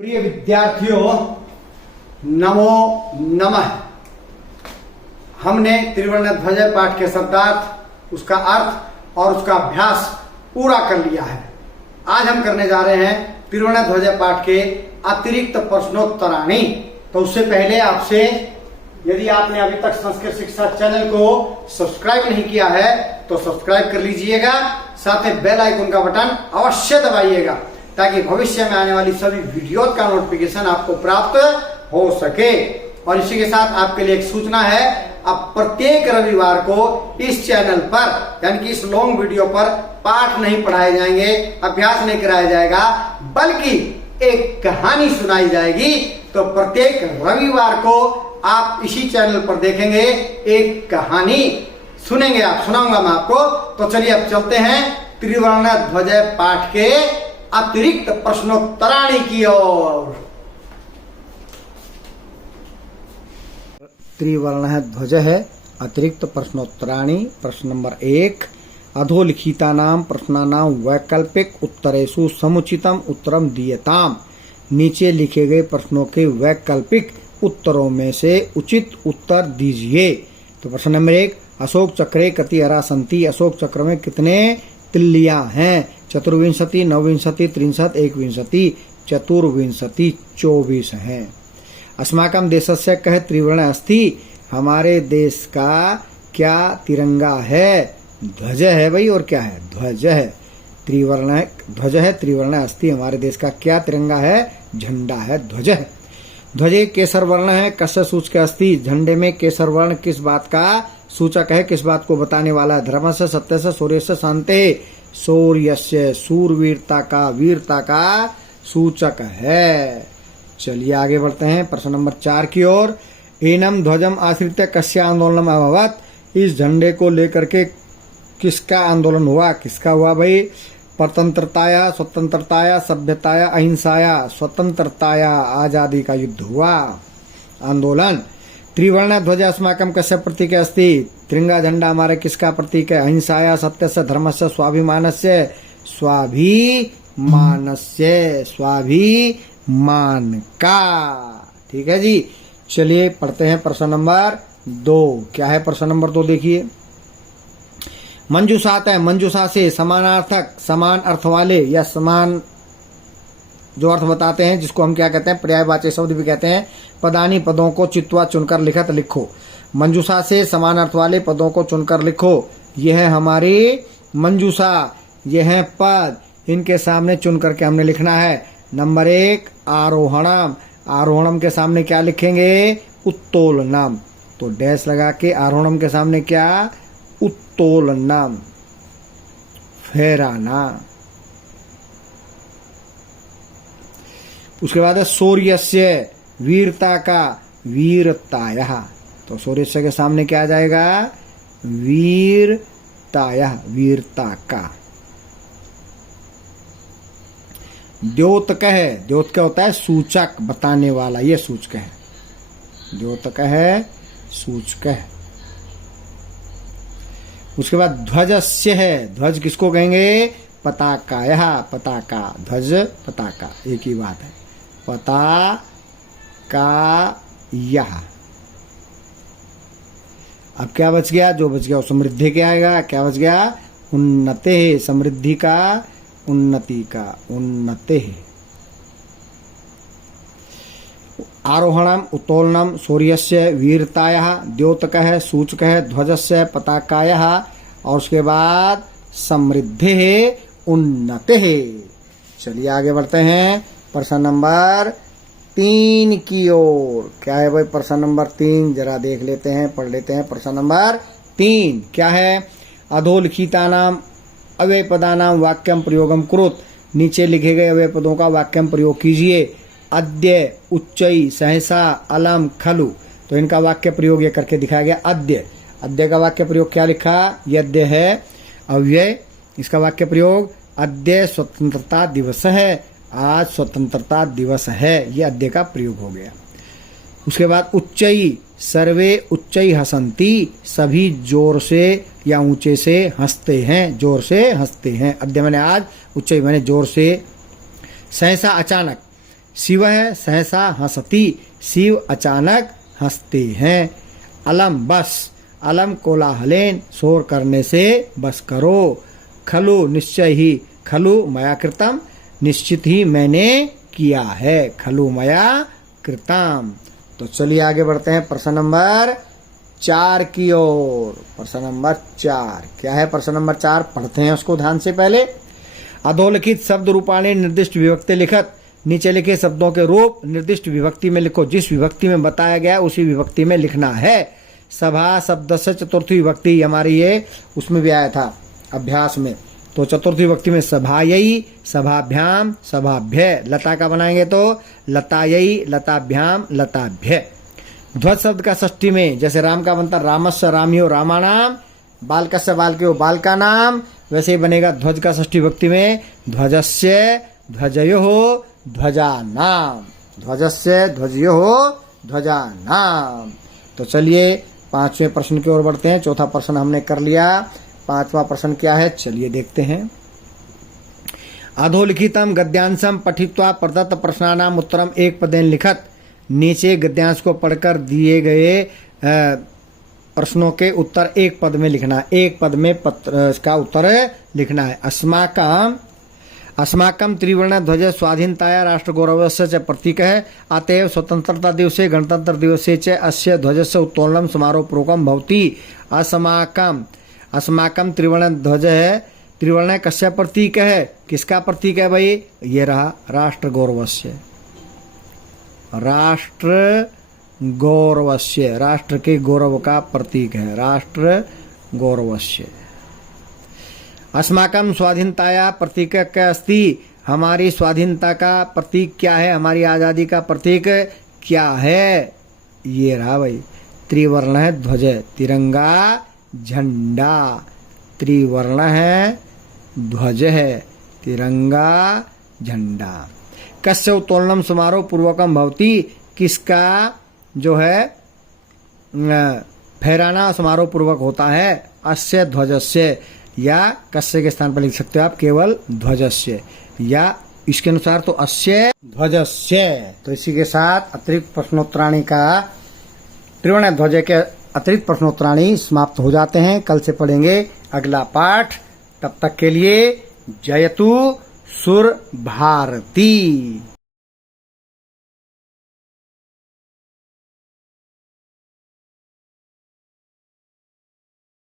प्रिय विद्यार्थियों, नमो नमः। हमने त्रिवर्ण ध्वज पाठ के शब्दार्थ, उसका अर्थ और उसका अभ्यास पूरा कर लिया है। आज हम करने जा रहे हैं त्रिवर्ण ध्वज पाठ के अतिरिक्त प्रश्नोत्तराणी। तो उससे पहले आपसे, यदि आपने अभी तक संस्कृत शिक्षा चैनल को सब्सक्राइब नहीं किया है तो सब्सक्राइब कर लीजिएगा, साथ ही बेल आइकन का बटन अवश्य दबाइएगा ताकि भविष्य में आने वाली सभी वीडियो का नोटिफिकेशन आपको प्राप्त हो सके। और इसी के साथ आपके लिए एक सूचना है, अब प्रत्येक रविवार को इस चैनल पर, यानी कि इस लॉन्ग वीडियो पर पाठ नहीं पढ़ाए जाएंगे, अभ्यास नहीं कराया जाएगा, बल्कि एक कहानी सुनाई जाएगी। तो प्रत्येक रविवार को आप इसी चैनल पर देखेंगे, एक कहानी सुनेंगे, आप सुनाऊंगा मैं आपको। तो चलिए अब चलते हैं त्रिवर्ण ध्वज पाठ के अतिरिक्त प्रश्नोत्तराणी की ओर। त्रिवर्ण ध्वज है अतिरिक्त प्रश्नोत्तराणी। प्रश्न नंबर 1, अधोलिखितानां प्रश्नानां वैकल्पिक उत्तरेषु समुचितम उत्तरम दीयताम। नीचे लिखे गए प्रश्नों के वैकल्पिक उत्तरों में से उचित उत्तर दीजिए। तो प्रश्न नंबर 1, अशोक चक्रे कति हरा संति। अशोक चक्र में कितने तिल्लियां हैं? चतुर्विंशति, नवविंशति, त्रिंशत्, एकविंशति, चतुर्विंशति, 24 हैं। अस्माकं देशस्य कः त्रिवर्ण अस्ति। हमारे देश का क्या तिरंगा है? ध्वज है भाई, और क्या है? ध्वज है। त्रिवर्ण ध्वज है, त्रिवर्ण अस्ति। हमारे देश का क्या तिरंगा है? झंडा है, ध्वज है। ध्वजे केसर वर्ण है, कस्य सूचक अस्ति। झंडे में केसर वर्ण किस बात का सूचक है, किस बात को बताने वाला है? धर्मस्य, सत्यस्य, शौर्यस्य, शांते। शौर्यस्य, शूरवीरता का, वीरता का सूचक है। चलिए आगे बढ़ते हैं प्रश्न नंबर 4 की ओर। एनम ध्वजम आश्रित्य कस्य आंदोलनम अभवत्। इस झंडे को लेकर के किसका आंदोलन हुआ? किसका हुआ भाई? परतंत्रताया, स्वतंत्रताया, सभ्यताया, अहिंसाया। स्वतंत्रताया, आजादी का युद्ध हुआ, आंदोलन। त्रिवर्ण ध्वज अस्माकं कस्य प्रतीक अस्ति। तिरंगा झंडा हमारे किसका प्रतीक है? अहिंसाया, सत्यस्य, धर्मस्य, स्वाभिमानस्य। स्वाभिमानस्य, स्वाभिमान का। ठीक है जी। चलिए पढ़ते हैं प्रश्न नंबर 2। क्या है प्रश्न नंबर 2? देखिए, मंजूषात है, मंजूषा से समानार्थक, समान अर्थ वाले या समान जो अर्थ बताते हैं, जिसको हम क्या कहते हैं? पर्यायवाची शब्द भी कहते हैं। पदानी, पदों को चित्वा चुनकर लिखत लिखो। मंजूषा से समान अर्थ वाले पदों को चुनकर लिखो। यह है हमारी मंजूषा, यह है पद, इनके सामने चुन करके हमने लिखना है। नंबर 1, आरोहणम। आरोहणम के सामने क्या लिखेंगे? उत्तोलनम। तो डैश लगा के आरोहणम के सामने क्या? उत्तोलनम, फहराना। उसके बाद है शौर्यस्य, वीरता का, वीरतायः। तो शौर्यस्य के सामने क्या आ जाएगा? वीरतायः, वीरता का। द्योतक है, द्योतक होता है सूचक, बताने वाला, ये सूचक है। द्योतक है, सूचक है। उसके बाद ध्वजस्य है, ध्वज किसको कहेंगे? पताकायः, पताका, ध्वज, पताका, एक ही बात है। पताकायः। अब क्या बच गया? जो बच गया वो समृद्धि क्या आएगा? क्या बच गया? उन्नते, समृद्धि का, उन्नति का, उन्नते। आरोहणम, उत्तोलनम, शौर्यस्य, वीरतायः, द्योतकः, सूचकः, ध्वजस्य, पताकायः, और उसके बाद समृद्धि, उन्नते। चलिए आगे बढ़ते हैं प्रश्न नंबर 3 की ओर। क्या है भाई प्रश्न नंबर 3? जरा देख लेते हैं, पढ़ लेते हैं। प्रश्न नंबर 3 क्या है? अधोलिखितानां अव्यय पदानां वाक्यम प्रयोगम कुरुत। नीचे लिखे गए अव्यय पदों का वाक्यम प्रयोग कीजिए। अद्य, उच्चई, सहसा, अलम, खलु। तो इनका वाक्य प्रयोग ये करके दिखाया गया। अद्य, अद्य का वाक्य प्रयोग क्या लिखा? यद्य है अव्यय, इसका वाक्य प्रयोग अद्य स्वतंत्रता दिवस है। आज स्वतंत्रता दिवस है, ये अद्य का प्रयोग हो गया। उसके बाद उच्चई, सर्वे उच्चई हसंती। सभी जोर से या ऊंचे से हंसते हैं, जोर से हंसते हैं। अद्य मैंने आज, उच्चई मैंने जोर से। सहसा, अचानक। शिवः सहसा हंसति, शिव अचानक हंसते हैं। अलम बस, अलम कोलाहलेन, शोर करने से बस करो। खलु निश्चय ही, खलु मया कृतम, निश्चित ही मैंने किया है। खलु मया कृतम। तो चलिए आगे बढ़ते हैं प्रश्न नंबर 4 की ओर। प्रश्न नंबर 4 क्या है? प्रश्न नंबर 4 पढ़ते हैं उसको ध्यान से। पहले अधोलिखित शब्द रूपाणी निर्दिष्ट विभक्ति लिखत, नीचे लिखे शब्दों के रूप निर्दिष्ट विभक्ति में लिखो। जिस विभक्ति में बताया गया उसी विभक्ति में लिखना है। सभा शब्द से चतुर्थी विभक्ति हमारी ये उसमें भी आया था अभ्यास में। तो चतुर्थी विभक्ति में सभायई, सभाभ्याम, सभाभ्य। लता का बनाएंगे तो लतायई, लताभ्याम, लताभ्य। ध्वज शब्द का षष्ठी में जैसे राम का बनता रामस्य रामियो रामानाम, बालकस्य बालकयो बालका नाम, वैसे ही बनेगा ध्वज का षष्ठी विभक्ति में ध्वजस्य ध्वजयोः ध्वजानाम, ध्वजस्य ध्वजयोः ध्वजानाम। तो चलिए 5वें प्रश्न की ओर बढ़ते हैं। चौथा प्रश्न हमने कर लिया। 5वां प्रश्न क्या है चलिए देखते हैं। अधोलिखितम गद्यांशम पठित्वा प्रदत्त प्रश्नानाम उत्तरम एक पदेन लिखत, नीचे गद्यांश को पढ़कर दिए गए प्रश्नों के उत्तर एक पद में लिखना है। एक पद में इसका उत्तर लिखना है। अस्माकं त्रिवर्ण ध्वज स्वाधीनताया राष्ट्र गौरवस्य च प्रतीकः, अतएव स्वतंत्रता दिवसे गणतंत्र दिवसे च अस्य ध्वजस्य उत्तोलनं समारोहपूर्वकं भवति। अस्माकं त्रिवर्ण ध्वज है, त्रिवर्ण कस्य प्रतीक है? किसका प्रतीक है भाई? ये रहा राष्ट्र गौरवस्य, राष्ट्र गौरवस्य, राष्ट्र के गौरव का प्रतीक है राष्ट्र गौरवस्य। अस्माकं स्वाधीनताया प्रतीक क्या अस्ति, हमारी स्वाधीनता का प्रतीक क्या है? हमारी आज़ादी का प्रतीक क्या है? ये रहा भाई त्रिवर्ण है ध्वज, तिरंगा झंडा। त्रिवर्ण है ध्वज है, तिरंगा झंडा। कस्य उत्तोलनम समारोह पूर्वकम भवति, किसका जो है फहराना समारोह पूर्वक होता है? अस्य ध्वजस्य, या कस्य के स्थान पर लिख सकते हो आप केवल ध्वजस्य, या इसके अनुसार तो अस्य ध्वजस्य। तो इसी के साथ अतिरिक्त प्रश्नोत्तराणी का त्रिवर्ण ध्वज के अतिरिक्त प्रश्नोत्तराणी समाप्त हो जाते हैं। कल से पढ़ेंगे अगला पाठ। तब तक के लिए जयतु सुर भारती।